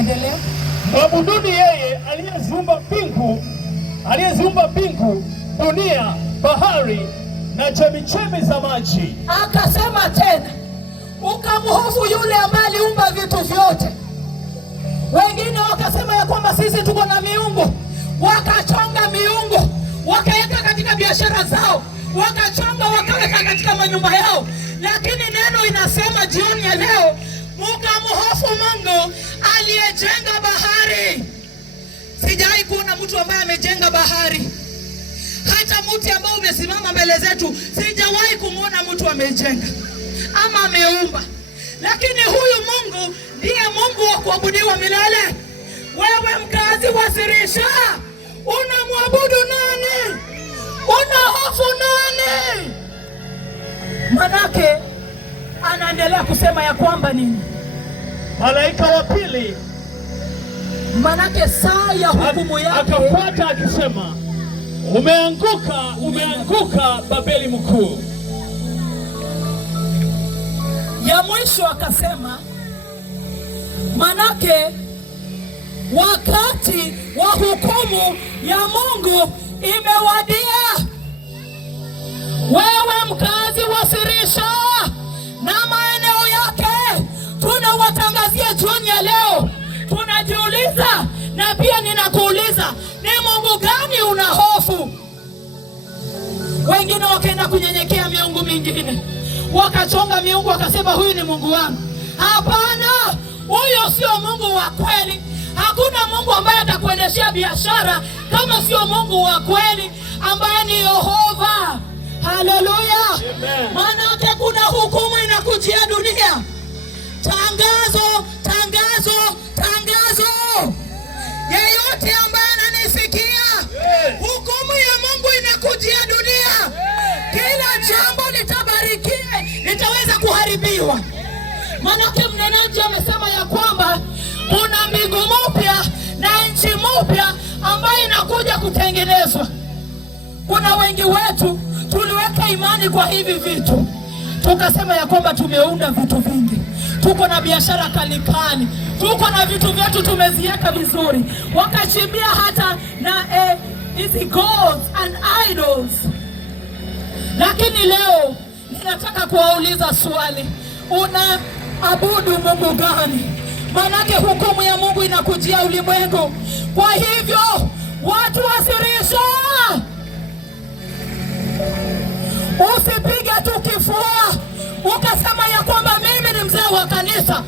Endelea. Mwabuduni yeye aliyeziumba mbingu, dunia, bahari na chemichemi za maji. Akasema tena, ukamhofu yule ambaye aliumba vitu vyote. Wengine wakasema ya kwamba sisi tuko na miungu, wakachonga miungu wakaweka katika biashara zao, wakachonga wakaweka katika manyumba yao. Lakini neno inasema jioni ya leo, mkamhofu Mungu aliyejenga bahari. Sijawahi kuona mtu ambaye amejenga bahari. Hata mti ambao umesimama mbele zetu, sijawahi kumwona mtu amejenga ama ameumba. Lakini huyu Mungu ndiye Mungu wa kuabudiwa milele. Wewe mkazi wa Sirisha, unamwabudu nani? Unahofu nani? Manake anaendelea kusema ya kwamba nini? Malaika wa pili, manake saa ya hukumu yake, akafuata akisema, umeanguka Babeli mkuu. Ya mwisho akasema, manake wakati wa hukumu ya Mungu imewadia. Wewe mkazi wa Sirisha na maeneo yake, tunawatangazia jioni ya leo. Tunajiuliza na pia ninakuuliza, ni Mungu gani unahofu? Wengine wakaenda kunyenyekea miungu mingine, wakachonga miungu, wakasema huyu ni Mungu wangu. Hapana, huyo sio Mungu wa kweli. Hakuna Mungu ambaye atakuendeshea biashara kama sio Mungu wa kweli ambaye ni Yehova. Haleluya. Maanake kuna hukumu inakujia dunia. Tangazo, tangazo, tangazo. Yeyote ambaye ananisikia, hukumu ya Mungu inakujia dunia. Kila jambo litabarikiwe, litaweza kuharibiwa. Maanake mnenaji amesema ya kwamba kuna mbingu mpya na nchi mpya ambayo inakuja kutengenezwa. Kuna wengi wetu tuliweka imani kwa hivi vitu, tukasema ya kwamba tumeunda vitu vingi, tuko na biashara kalikali, tuko na vitu vyetu tumeziweka vizuri, wakachimbia hata na hizi gods and idols. Lakini leo ninataka kuwauliza swali, unaabudu Mungu gani? Manake hukumu ya Mungu inakujia ulimwengu. Kwa hivyo watu wa Sirisha, usipige tu kifua ukasema ya kwamba mimi ni mzee wa kanisa,